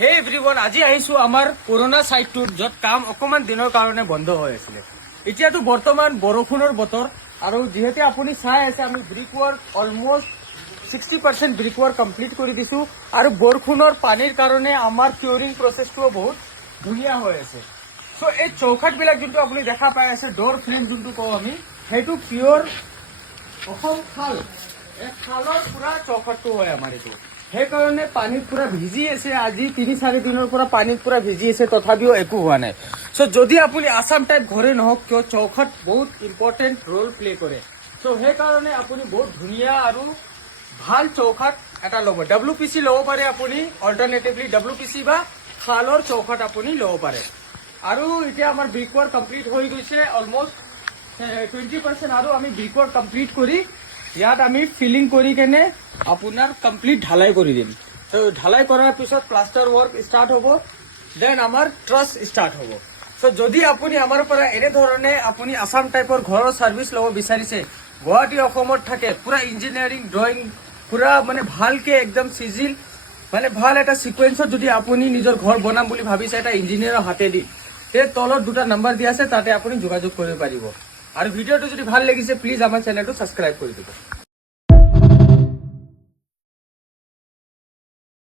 হে এভৰিৱান, আজি আহিছো আমাৰ পুৰণা সাইটটোত য'ত কাম অকমান দিনৰ কাৰণে বন্ধ হৈ আছিলে। এতিয়াতো বৰ্তমান বৰষুণৰ বতৰ আৰু যিহেতু আপুনি চাই আছে আমি brick work almost 60% brick work complete কৰি দিছো আৰু বৰষুণৰ পানীৰ কাৰণে আমাৰ কিউৰিং প্ৰচেছটোও বহুত ধুনীয়া হৈ আছে। সো এই চৌখাটবিলাক যোনটো আপুনি দেখা পাই আছে, ডোৰ ফ্ৰেম যোনটো কওঁ আমি, সেইটো পিয়ৰ অসম খাল, এই খালৰ পুৰা চৌখাটটো হয় আমাৰ এইটো। সেইকাৰণে পানীত পুৰা ভিজি আছে, আজি 3-4 দিনৰ পৰা পানীত পুৰা ভিজি আছে, তথাপিও একো হোৱা নাই। সো যদি আপুনি আসাম টাইপ ঘৰে নহওক কিয়, চৌখাট বহুত ইম্পৰ্টেণ্ট ৰোল প্লে কৰে। সো সেইকাৰণে আপুনি বহুত ধুনীয়া আৰু ভাল চৌখাট এটা ল'ব। WPC ল'ব পাৰে আপুনি, অল্টাৰনেটিভলি WPC বা খালৰ চৌখাট আপুনি ল'ব পাৰে। আৰু এতিয়া আমাৰ ব্ৰিক ৱৰ্ক কমপ্লিট হৈ গৈছে, অলমোষ্ট 20% আৰু আমি ব্ৰিক ৱৰ্ক কমপ্লিট কৰি ইয়াত আমি ফিলিং কৰি কেনে আপোনাৰ কমপ্লিট ঢালাই কৰি দিম। তো ঢালাই কৰাৰ পিছত প্লাষ্টাৰ ৱৰ্ক ষ্টাৰ্ট হ'ব, দেন আমাৰ ট্ৰাছ ষ্টাৰ্ট হ'ব। সো যদি আপুনি আমাৰ পৰা এনেধৰণে আপুনি আসাম টাইপৰ ঘৰৰ ছাৰ্ভিচ ল'ব বিচাৰিছে, গুৱাহাটী অসমত থাকে, পুৰা ইঞ্জিনিয়াৰিং ড্ৰয়িং পুৰা মানে ভালকে একদম চিজিল, মানে ভাল এটা সিকুৱেন্সত যদি আপুনি নিজৰ ঘৰ বনাম বুলি ভাবিছে এটা ইঞ্জিনিয়াৰৰ হাতেদি, সেই তলত 2টা নম্বৰ দিয়া আছে, তাতে আপুনি যোগাযোগ কৰিব পাৰিব। আৰু ভিডিঅ'টো যদি ভাল লাগিছে প্লিজ আমাৰ চেনেলটো ছাবস্ক্ৰাইব কৰি দিব।